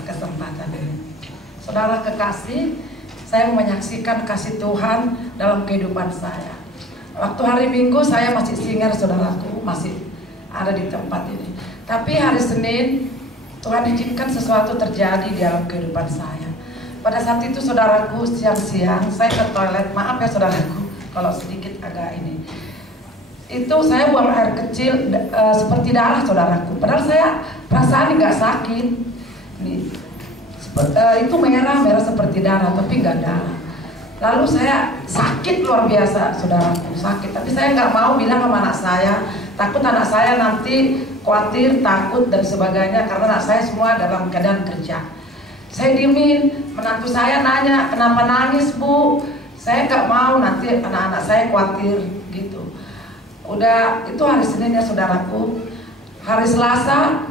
atas kesempatan ini. Saudara kekasih, saya menyaksikan kasih Tuhan dalam kehidupan saya. Waktu hari Minggu saya masih singar, saudaraku, masih ada di tempat ini. Tapi hari Senin Tuhan izinkan sesuatu terjadi di dalam kehidupan saya. Pada saat itu saudaraku, siang-siang saya ke toilet, maaf ya saudaraku kalau sedikit agak ini. Itu saya buang air kecil seperti darah saudaraku. Padahal saya perasaan nggak sakit. Itu merah seperti darah, tapi nggak darah. Lalu saya sakit luar biasa saudaraku, sakit. Tapi saya nggak mau bilang sama anak saya, takut anak saya nanti khawatir, takut dan sebagainya, karena anak saya semua dalam keadaan kerja. Saya diemin, menantu saya nanya, kenapa nangis bu? Saya nggak mau nanti anak-anak saya khawatir gitu. Udah itu hari Senin ya saudaraku. Hari Selasa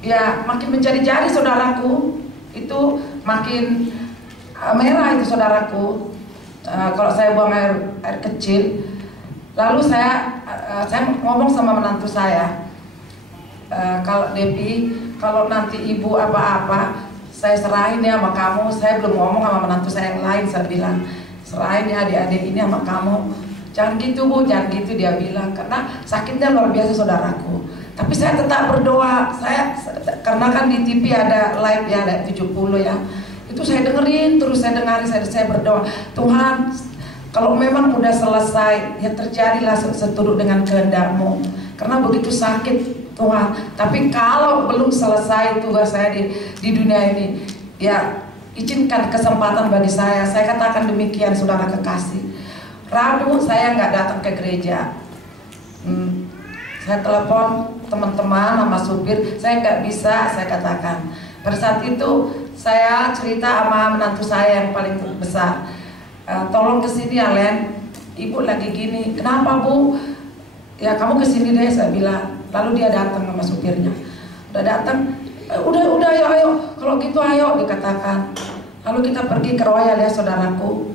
ya makin menjadi-jadi saudaraku. Itu makin merah itu saudaraku. Kalau saya buang air kecil. Lalu saya ngomong sama menantu saya, kalau Depi, kalau nanti ibu apa-apa saya serahin ya sama kamu. Saya belum ngomong sama menantu saya yang lain. Saya bilang serahin ya adik-adik ini sama kamu. Jangan gitu bu, jangan gitu dia bilang, karena sakitnya luar biasa saudaraku. Tapi saya tetap berdoa, karena kan di TV ada live ya, ada 70 ya. Itu saya dengerin, terus saya dengarin, saya berdoa, Tuhan kalau memang udah selesai, ya terjadilah seturut dengan kehendak-Mu. Karena begitu sakit Tuhan. Tapi kalau belum selesai tugas saya di dunia ini, ya izinkan kesempatan bagi saya. Saya katakan demikian saudara kekasih. Rabu saya nggak datang ke gereja. Saya telepon teman-teman sama supir, saya nggak bisa, saya katakan. Pada saat itu saya cerita sama menantu saya yang paling besar, tolong kesini ya Len, ibu lagi gini. Kenapa bu? Ya kamu kesini deh, saya bilang. Lalu dia datang sama supirnya. Udah datang, udah ayo, kalau gitu ayo dikatakan. Lalu kita pergi ke Royal ya saudaraku.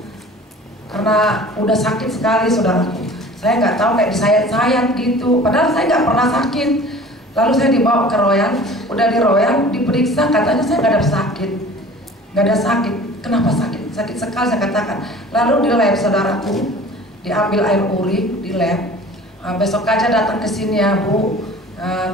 Karena udah sakit sekali saudaraku. Saya nggak tahu kayak disayat-sayat gitu. Padahal saya nggak pernah sakit. Lalu saya dibawa ke Royal. Udah di Royal diperiksa, katanya saya nggak ada sakit. Nggak ada sakit. Kenapa sakit? Sakit sekali saya katakan. Lalu di lab saudaraku, diambil air urin di lab. Besok aja datang ke sini ya bu.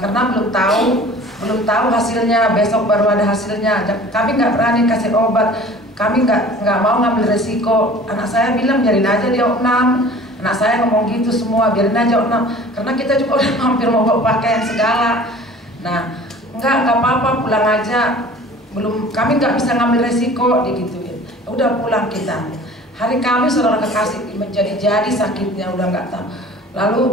Karena belum tahu hasilnya. Besok baru ada hasilnya. Kami nggak berani kasih obat. Kami nggak mau ngambil resiko. Anak saya bilang biarin aja dia opnam. Anak saya ngomong gitu semua, biarin aja opnam. Karena kita juga udah hampir mau pakaian segala. Nah, nggak apa-apa, pulang aja. Kami nggak bisa ngambil resiko, digituin. Udah pulang kita. Hari Kamis saudara kekasih menjadi sakitnya, udah nggak tahu. Lalu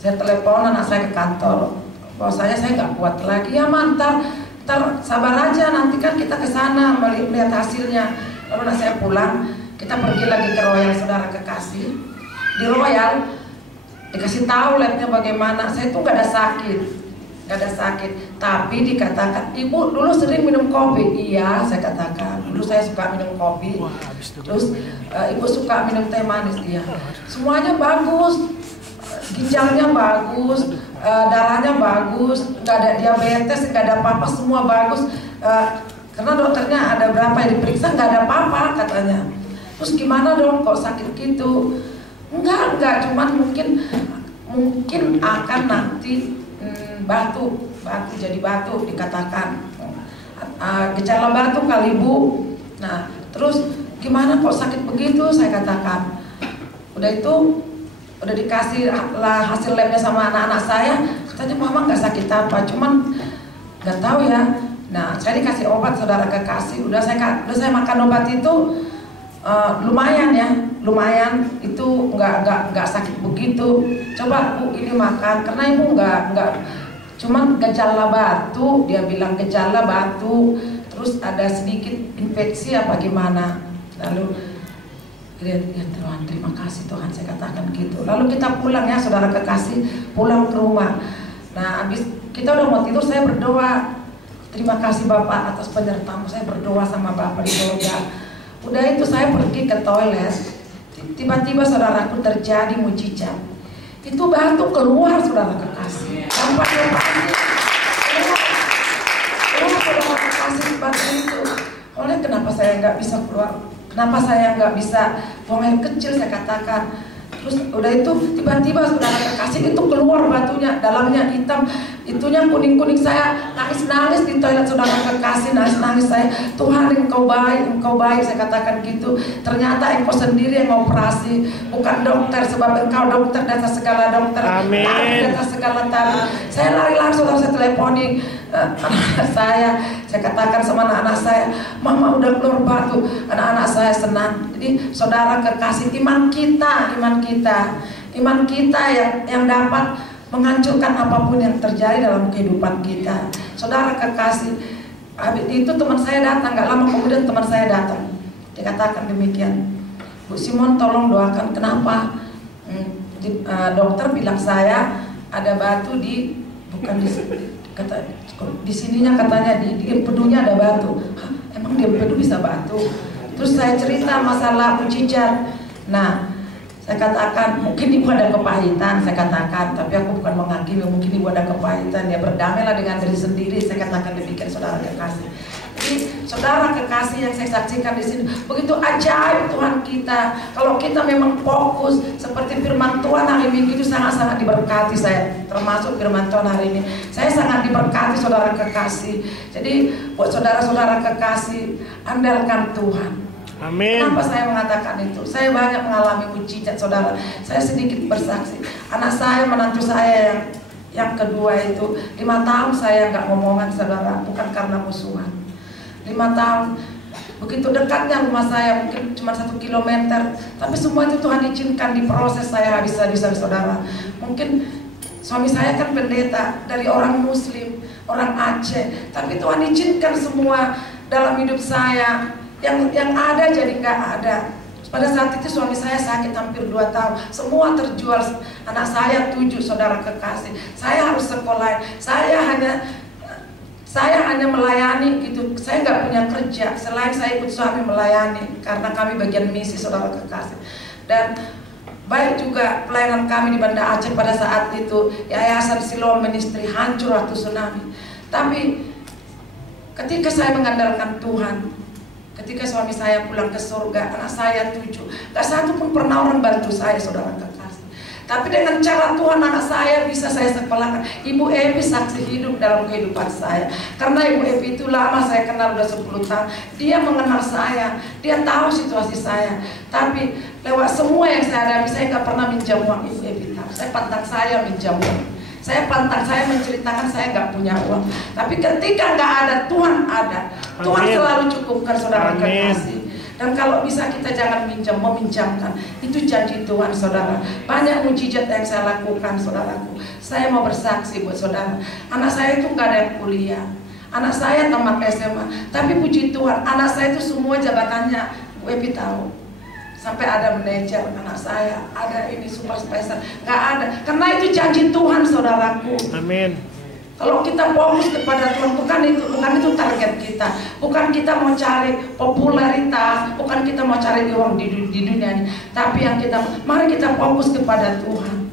saya telepon anak saya ke kantor. Bahwasanya saya nggak kuat lagi. Ya mantar. Ntar sabar aja, nanti kan kita ke sana melihat hasilnya. Lalu saya pulang, kita pergi lagi ke Royal saudara kekasih. Di Royal dikasih tahu labnya bagaimana. Saya tuh nggak ada sakit, tapi dikatakan ibu dulu sering minum kopi. Iya, saya katakan dulu saya suka minum kopi. Terus ibu suka minum teh manis. Iya, semuanya bagus. Ginjalnya bagus, darahnya bagus, nggak ada diabetes, nggak ada apa-apa, semua bagus. Karena dokternya ada berapa yang diperiksa, nggak ada apa-apa katanya. Terus gimana dong kok sakit gitu? Enggak, cuman mungkin akan nanti batu jadi batu dikatakan. Gejala batu kali bu. Nah terus gimana kok sakit begitu? Saya katakan. Udah dikasih lah hasil labnya sama anak-anak saya, katanya mama nggak sakit apa, cuman nggak tahu ya. Nah saya dikasih obat saudara kekasih, udah saya makan obat itu lumayan ya, lumayan itu nggak sakit begitu. Coba bu ini makan, karena ibu nggak cuman gejala batu, dia bilang gejala batu, terus ada sedikit infeksi apa gimana. Lalu ya Tuhan, terima kasih Tuhan, saya katakan gitu. Lalu kita pulang ya saudara kekasih, pulang ke rumah. Nah habis kita udah mau tidur, saya berdoa, terima kasih Bapak atas penyertaanmu. Saya berdoa sama Bapak di surga. Udah itu saya pergi ke toilet, tiba-tiba saudaraku terjadi mujizat. Itu batu keluar saudara kekasih. Sampai saudara kekasih. kasih batu itu. Oleh kenapa saya nggak bisa keluar? Kenapa saya nggak bisa buang air kecil, saya katakan. Terus udah itu tiba-tiba saudara kekasih itu keluar batunya, dalamnya hitam, itunya kuning-kuning. Saya nangis-nangis di toilet saudara kekasih, nangis-nangis saya. Tuhan engkau baik, saya katakan gitu. Ternyata engkau sendiri yang operasi, bukan dokter, sebab engkau dokter di atas segala dokter, di atas segala tarik. Saya lari-lari saudara, saya teleponin anak-anak saya katakan sama anak-anak saya, mama udah keluar batu. Anak-anak saya senang. Jadi saudara kekasih, iman kita yang dapat menghancurkan apapun yang terjadi dalam kehidupan kita. Saudara kekasih, habis itu teman saya datang, gak lama kemudian teman saya datang. Dia katakan demikian, Bu Simon tolong doakan. Kenapa? Dokter bilang saya ada batu bukan di sininya, katanya di empedunya ada batu. Hah, emang di empedu bisa batu? Terus saya cerita masalah mujizat. Nah, saya katakan mungkin ibu ada kepahitan, saya katakan, tapi aku bukan menghakimi, mungkin ibu ada kepahitan, ya berdamailah dengan diri sendiri. Saya katakan demikian saudara kekasih. Jadi saudara kekasih yang saya saksikan di sini, begitu ajaib Tuhan kita. Kalau kita memang fokus seperti firman Tuhan hari Minggu itu sangat-sangat diberkati. Saya termasuk firman Tuhan hari ini, saya sangat diberkati saudara kekasih. Jadi buat saudara-saudara kekasih, andalkan Tuhan. Amin. Kenapa saya mengatakan itu? Saya banyak mengalami mujizat saudara. Saya sedikit bersaksi. Anak saya, menantu saya yang kedua itu 5 tahun saya nggak ngomongan saudara, bukan karena musuhan. 5 tahun, begitu dekatnya rumah saya, mungkin cuma 1 kilometer, tapi semua itu Tuhan izinkan diproses saya habis-habisan saudara. Mungkin suami saya kan pendeta dari orang Muslim, orang Aceh, tapi Tuhan izinkan semua dalam hidup saya. Yang ada jadi nggak ada. Pada saat itu suami saya sakit hampir 2 tahun, semua terjual. Anak saya 7 saudara kekasih. Saya harus sekolah. Saya hanya melayani gitu. Saya nggak punya kerja selain saya ikut suami melayani karena kami bagian misi saudara kekasih. Dan baik juga pelayanan kami di Banda Aceh pada saat itu, Yayasan Siloam Ministry hancur waktu tsunami. Tapi ketika saya mengandalkan Tuhan, ketika suami saya pulang ke surga, anak saya 7, gak satu pun pernah orang bantu saya saudara kekasih. Tapi dengan cara Tuhan anak saya bisa saya sekolahkan. Ibu Epi saksi hidup dalam kehidupan saya. Karena Ibu Epi itu lama saya kenal, udah 10 tahun. Dia mengenal saya, dia tahu situasi saya. Tapi lewat semua yang saya hadapi, saya gak pernah minjam uang. Ibu Epi tahu, saya pantang saya minjam uang. Saya pantang saya menceritakan saya nggak punya uang. Tapi ketika nggak ada, Tuhan ada. Tuhan selalu cukupkan saudara kekasih. Dan kalau bisa kita jangan meminjamkan. Itu janji Tuhan saudara. Banyak mujizat yang saya lakukan saudaraku. Saya mau bersaksi buat saudara. Anak saya itu nggak ada yang kuliah. Anak saya tamat SMA. Tapi puji Tuhan, anak saya itu semua jabatannya Bu Epi tahu. Sampai ada manajer anak saya, ada ini supervisor, nggak ada. Karena itu janji Tuhan saudaraku. Amin. Kalau kita fokus kepada Tuhan, bukan itu target kita. Bukan kita mau cari popularitas, bukan kita mau cari uang di dunia ini. Tapi yang mari kita fokus kepada Tuhan.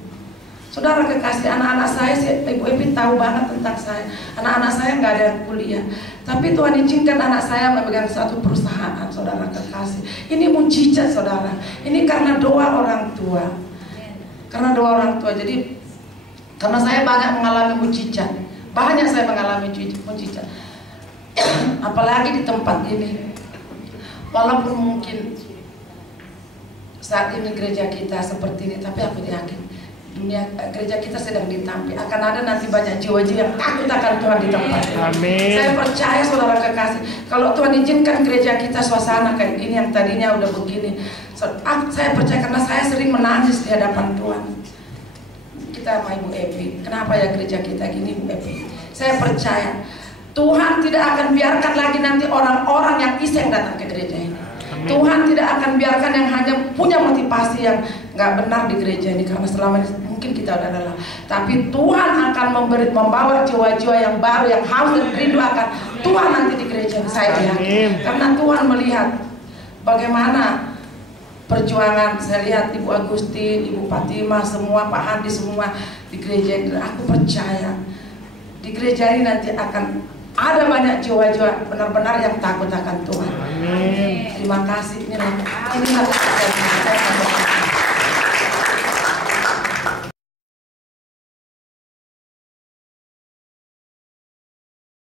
Saudara kekasih, anak-anak saya, Ibu Epi tahu banget tentang saya. Anak-anak saya nggak ada yang kuliah. Tapi Tuhan izinkan anak saya memegang suatu perusahaan, saudara kekasih. Ini mujizat saudara. Ini karena doa orang tua. Karena doa orang tua. Jadi karena saya banyak mengalami mujizat. Banyak saya mengalami mujizat. Apalagi di tempat ini. Walaupun mungkin saat ini gereja kita seperti ini, tapi aku yakin gereja kita sedang ditampi. Akan ada nanti banyak jiwa-jiwa yang takut akan Tuhan di tempat ini. Amin. Saya percaya saudara kekasih, kalau Tuhan izinkan gereja kita suasana kayak gini, yang tadinya udah begini, saya percaya karena saya sering menangis di hadapan Tuhan. Kita sama Ibu Epi, kenapa ya gereja kita gini Bu Epi? Saya percaya Tuhan tidak akan biarkan lagi nanti orang-orang yang iseng datang ke gereja ini. Amin. Tuhan tidak akan biarkan yang hanya punya motivasi yang nggak benar di gereja ini, karena selama ini mungkin kita udah lelah. Tapi Tuhan akan membawa jiwa-jiwa yang baru, yang haus dan rindu akan Tuhan nanti di gereja ini. Saya yakin, karena Tuhan melihat bagaimana perjuangan. Saya lihat Ibu Agustin, Ibu Fatima, semua Pak Handi, semua di gereja ini. Aku percaya di gereja ini nanti akan ada banyak jiwa-jiwa benar-benar yang takut akan Tuhan. Amin. Terima kasih. Inilah